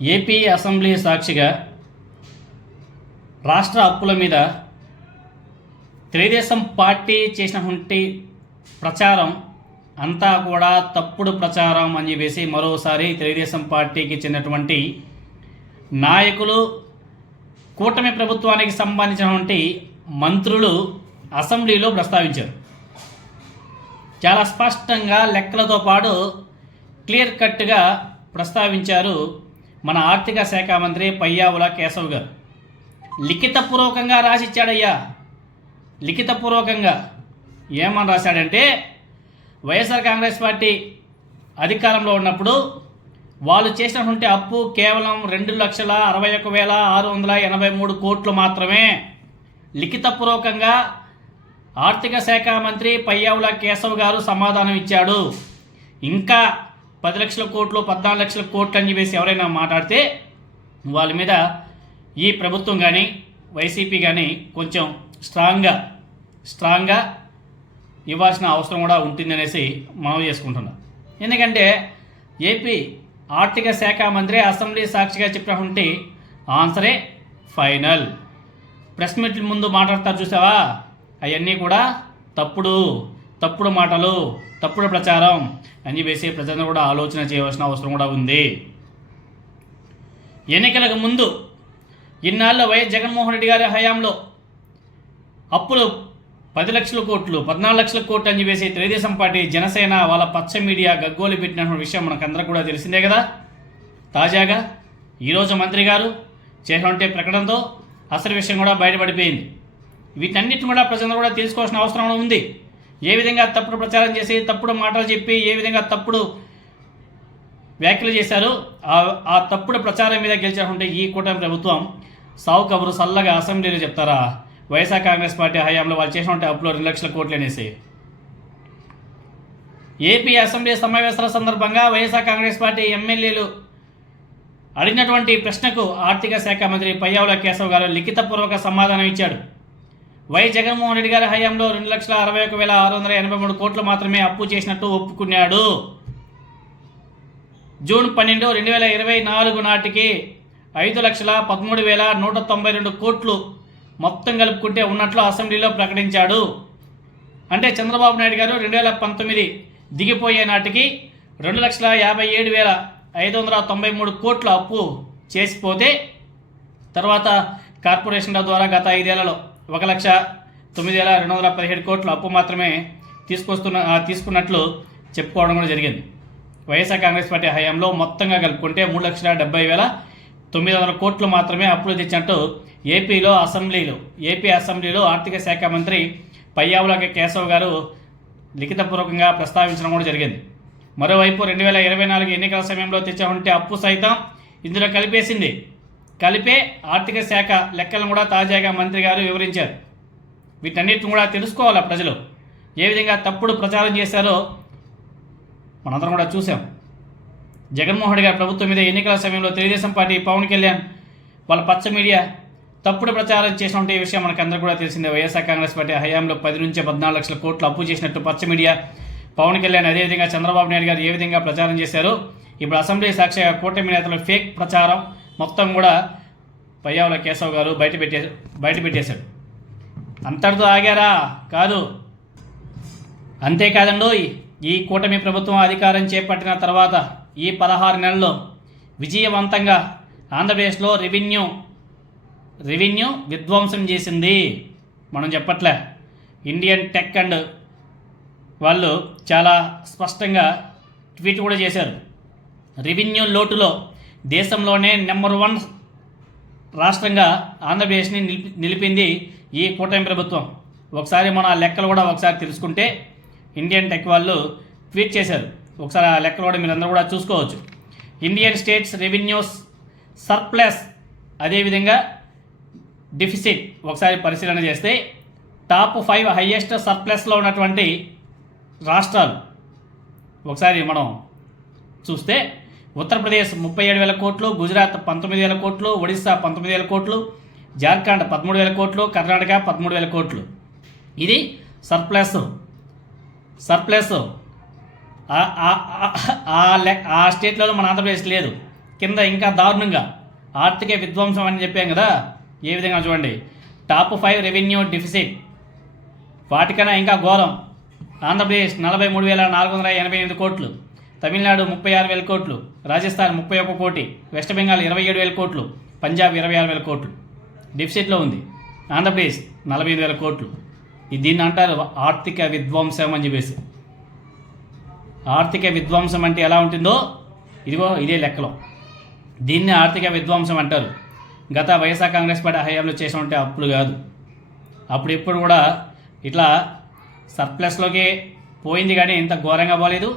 AP assembly సాక్షిగా రాష్ట్ర అప్పుల మీద తెలుగుదేశం పార్టీ చేసినటువంటి ప్రచారం అంతా కూడా తప్పుడు ప్రచారం అని చెప్పేసి మరోసారి తెలుగుదేశం పార్టీకి చెందినటువంటి నాయకులు కూటమి ప్రభుత్వానికి సంబంధించినటువంటి మంత్రులు అసెంబ్లీలో ప్రస్తావించారు. చాలా స్పష్టంగా లెక్కలతో పాటు క్లియర్ కట్గా ప్రస్తావించారు మన ఆర్థిక శాఖ మంత్రి పయ్యావుల కేశవ్ గారు. లిఖితపూర్వకంగా రాసిచ్చాడయ్యా. లిఖితపూర్వకంగా. ఏమని రాశాడంటే వైఎస్ఆర్ కాంగ్రెస్ పార్టీ అధికారంలో ఉన్నప్పుడు వాళ్ళు చేసినటువంటి అప్పు కేవలం రెండు లక్షల అరవై ఒక వేల ఆరు వందల ఎనభై మూడు కోట్లు మాత్రమే. లిఖితపూర్వకంగా ఆర్థిక శాఖ మంత్రి పయ్యావుల కేశవ్ గారు సమాధానం ఇచ్చాడు. ఇంకా పది లక్షల కోట్లు పద్నాలుగు లక్షల కోట్లు అని చెప్పేసి ఎవరైనా మాట్లాడితే వాళ్ళ మీద ఈ ప్రభుత్వం కానీ వైసీపీ కానీ కొంచెం స్ట్రాంగ్గా స్ట్రాంగ్గా ఇవ్వాల్సిన అవసరం కూడా ఉంటుందనేసి మనం చేసుకుంటున్నా. ఎందుకంటే ఏపీ ఆర్థిక శాఖ మంత్రి అసెంబ్లీ సాక్షిగా చెప్పినటువంటి ఆన్సరే ఫైనల్. ప్రెస్ మీట్ ముందు మాట్లాడతారు చూసావా? అవన్నీ కూడా తప్పుడు. తప్పుడు మాటలు తప్పుడు ప్రచారం అని చెప్పేసి ప్రజలను కూడా ఆలోచన చేయవలసిన అవసరం కూడా ఉంది. ఎన్నికలకు ముందు ఇన్నాళ్ళు వైఎస్ జగన్మోహన్ రెడ్డి గారి హయాంలో అప్పులు పది లక్షల కోట్లు పద్నాలుగు లక్షల కోట్లు అని చెప్పేసి తెలుగుదేశం పార్టీ జనసేన వాళ్ళ పచ్చ మీడియా గగ్గోలు పెట్టిన విషయం మనకందరూ కూడా తెలిసిందే కదా. తాజాగా ఈరోజు మంత్రి గారు చేసినటువంటి ప్రకటనతో అసలు విషయం కూడా బయటపడిపోయింది. వీటన్నిటిని కూడా ప్రజలు కూడా తెలుసుకోవాల్సిన అవసరం ఉంది. ఏ విధంగా తప్పుడు ప్రచారం చేసి తప్పుడు మాటలు చెప్పి ఏ విధంగా తప్పుడు వ్యాఖ్యలు చేశారు ఆ తప్పుడు ప్రచారం మీద గెలిచినటువంటి ఈ కూటమి ప్రభుత్వం సావు కబురు సల్లగా అసెంబ్లీలో చెప్తారా? వైఎస్ఆర్ కాంగ్రెస్ పార్టీ హయాంలో వాళ్ళు చేసినటువంటి అప్పులో రెండు లక్షల కోట్లు అనేసి. ఏపీ అసెంబ్లీ సమావేశాల సందర్భంగా వైఎస్ఆర్ కాంగ్రెస్ పార్టీ ఎమ్మెల్యేలు అడిగినటువంటి ప్రశ్నకు ఆర్థిక శాఖ మంత్రి పయ్యావుల కేశవ్ గారు లిఖితపూర్వక సమాధానం ఇచ్చాడు. వై జగన్మోహన్ రెడ్డి గారి హయాంలో రెండు లక్షల అరవై ఒక వేల ఆరు వందల ఎనభై మూడు కోట్లు మాత్రమే అప్పు చేసినట్టు ఒప్పుకున్నాడు. జూన్ పన్నెండు రెండు వేల ఇరవై నాలుగు నాటికి ఐదు లక్షల పదమూడు వేల నూట తొంభై రెండు కోట్లు మొత్తం కలుపుకుంటే ఉన్నట్లు అసెంబ్లీలో ప్రకటించాడు. అంటే చంద్రబాబు నాయుడు గారు రెండు వేల పంతొమ్మిది దిగిపోయే నాటికి రెండు లక్షల యాభై ఏడు వేల ఐదు వందల తొంభై మూడు కోట్ల అప్పు చేసిపోతే తర్వాత కార్పొరేషన్ల ద్వారా గత ఐదేళ్ళలో ఒక లక్ష తొమ్మిది వేల రెండు వందల పదిహేడు కోట్ల అప్పు మాత్రమే తీసుకొస్తున్న తీసుకున్నట్లు చెప్పుకోవడం కూడా జరిగింది. వైఎస్ఆర్ కాంగ్రెస్ పార్టీ హయాంలో మొత్తంగా కలుపుకుంటే మూడు లక్షల డెబ్బై వేల తొమ్మిది వందల కోట్లు మాత్రమే అప్పులు తెచ్చినట్టు ఏపీలో అసెంబ్లీలో ఏపీ అసెంబ్లీలో ఆర్థిక శాఖ మంత్రి పయ్యావుల కేశవ్ గారు లిఖితపూర్వకంగా ప్రస్తావించడం కూడా జరిగింది. మరోవైపు రెండు వేల ఇరవై నాలుగు ఎన్నికల సమయంలో తెచ్చామంటే అప్పు సైతం ఇందులో కలిపేసింది కలిపే ఆర్థిక శాఖ లెక్కలను కూడా తాజాగా మంత్రి గారు వివరించారు. వీటన్నిటిని కూడా తెలుసుకోవాలి ప్రజలు? ఏ విధంగా తప్పుడు ప్రచారం చేశారో మనందరం కూడా చూసాం జగన్మోహన్ గారి ప్రభుత్వం మీద ఎన్నికల సమయంలో తెలుగుదేశం పార్టీ పవన్ కళ్యాణ్ వాళ్ళ పచ్చ మీడియా తప్పుడు ప్రచారం చేసినటువంటి విషయం మనకు అందరూ కూడా తెలిసిందే. వైఎస్ఆర్ కాంగ్రెస్ పార్టీ హయాంలో పది నుంచి పద్నాలుగు లక్షల కోట్లు అప్పు చేసినట్టు పచ్చ మీడియా పవన్ కళ్యాణ్ అదేవిధంగా చంద్రబాబు నాయుడు గారు ఏ విధంగా ప్రచారం చేశారో ఇప్పుడు అసెంబ్లీ సాక్షిగా కూటమి నేతల ఫేక్ ప్రచారం మొత్తం కూడా పయ్యావుల కేశవ్ గారు బయట పెట్టే బయట పెట్టేశాడు. అంతటితో ఆగారా? కాదు. అంతేకాదండో ఈ కూటమి ప్రభుత్వం అధికారం చేపట్టిన తర్వాత ఈ పదహారు నెలల్లో విజయవంతంగా ఆంధ్రప్రదేశ్లో రెవెన్యూ రెవెన్యూ విధ్వంసం చేసింది. మనం చెప్పట్లే. ఇండియన్ టెక్ అండ్ వాళ్ళు చాలా స్పష్టంగా ట్వీట్ కూడా చేశారు. రెవెన్యూ లోటులో దేశంలోనే నెంబర్ వన్ రాష్ట్రంగా ఆంధ్రప్రదేశ్ని నిలిపి నిలిపింది ఈ కూటమి ప్రభుత్వం. ఒకసారి మన ఆ లెక్కలు కూడా ఒకసారి తెలుసుకుంటే ఇండియన్ టెక్ వాళ్ళు ట్వీట్ చేశారు. ఒకసారి ఆ లెక్కలు కూడా మీరందరూ కూడా చూసుకోవచ్చు. ఇండియన్ స్టేట్స్ రెవెన్యూస్ సర్ప్లస్ అదేవిధంగా డిఫిసిట్ ఒకసారి పరిశీలన చేస్తే టాప్ ఫైవ్ హయ్యెస్ట్ సర్ప్లస్లో ఉన్నటువంటి రాష్ట్రాలు. ఒకసారి మనం చూస్తే ఉత్తరప్రదేశ్ ముప్పై ఏడు వేల కోట్లు గుజరాత్ పంతొమ్మిది వేల కోట్లు ఒడిశా పంతొమ్మిది వేల కోట్లు జార్ఖండ్ పదమూడు వేల కోట్లు కర్ణాటక పదమూడు వేల కోట్లు. ఇది సర్ప్లస్ సర్ప్లస్ ఆ- ఆ- ఆ స్టేట్లలో మన ఆంధ్రప్రదేశ్ లేదు. కింద ఇంకా దారుణంగా ఆర్థిక విధ్వంసం అని చెప్పాం కదా ఏ విధంగా చూడండి. టాప్ ఫైవ్ రెవెన్యూ డిఫిసిట్ వాటికన్నా ఇంకా ఘోరం. ఆంధ్రప్రదేశ్ నలభై మూడు వేల నాలుగు వందల ఎనభై ఎనిమిది కోట్లు. తమిళనాడు ముప్పై ఆరు వేల కోట్లు. రాజస్థాన్ ముప్పై ఒక్క కోటి వెస్ట్ బెంగాల్ ఇరవై ఏడు వేల కోట్లు పంజాబ్ ఇరవై ఆరు వేల కోట్లు. డెఫిసిట్లో ఉంది. ఆంధ్రప్రదేశ్ నలభై ఐదు వేల కోట్లు. ఇది దీన్ని అంటారు ఆర్థిక విధ్వంసం అని చెప్పేసి. ఆర్థిక విధ్వంసం అంటే ఎలా ఉంటుందో? ఇదిగో ఇదే లెక్కలో. దీన్ని ఆర్థిక విధ్వంసం అంటారు. గత వైఎస్ఆర్ కాంగ్రెస్ పార్టీ హయాంలో చేసిన ఉంటే అప్పులు కాదు. అప్పుడు ఇప్పుడు కూడా ఇట్లా సర్ప్లస్లోకి పోయింది కానీ ఇంత ఘోరంగా పోలేదు.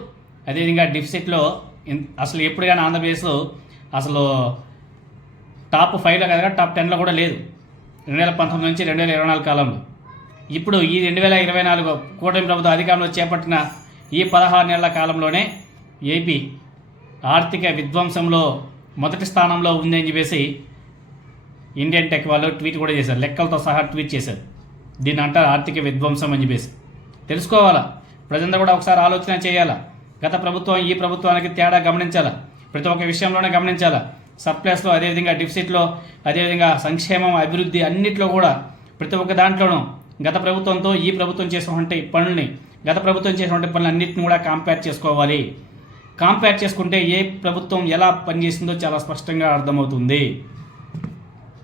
అదేవిధంగా డిఫిసిట్లో అసలు ఎప్పుడు కానీ ఆంధ్రప్రదేశ్లో అసలు టాప్ ఫైవ్లో కదా టాప్ టెన్లో కూడా లేదు. రెండు వేల పంతొమ్మిది నుంచి రెండు వేల ఇరవై నాలుగు కాలంలో. ఇప్పుడు ఈ రెండు వేల ఇరవై నాలుగు కూటమి ప్రభుత్వం అధికారంలో చేపట్టిన ఈ పదహారు నెలల కాలంలోనే ఏపీ ఆర్థిక విధ్వంసంలో మొదటి స్థానంలో ఉందని చెప్పేసి ఇండియన్ టెక్ వాళ్ళు ట్వీట్ కూడా చేశారు. లెక్కలతో సహా ట్వీట్ చేశారు. దీన్ని అంటారు ఆర్థిక విధ్వంసం అని చెప్పేసి. తెలుసుకోవాలా? ప్రజలందరూ కూడా ఒకసారి ఆలోచన చేయాలా? గత ప్రభుత్వం ఈ ప్రభుత్వానికి తేడా గమనించాలా? ప్రతి ఒక్క విషయంలోనే గమనించాలా? సర్ప్లస్లో అదేవిధంగా డిఫిసిట్లో అదేవిధంగా సంక్షేమం అభివృద్ధి అన్నిట్లో కూడా ప్రతి ఒక్క దాంట్లోనూ గత ప్రభుత్వంతో ఈ ప్రభుత్వం చేసినటువంటి పనుల్ని గత ప్రభుత్వం చేసినటువంటి పనులు అన్నింటిని కూడా కంపేర్ చేసుకోవాలి. కంపేర్ చేసుకుంటే ఏ ప్రభుత్వం ఎలా పనిచేసిందో చాలా స్పష్టంగా అర్థమవుతుంది.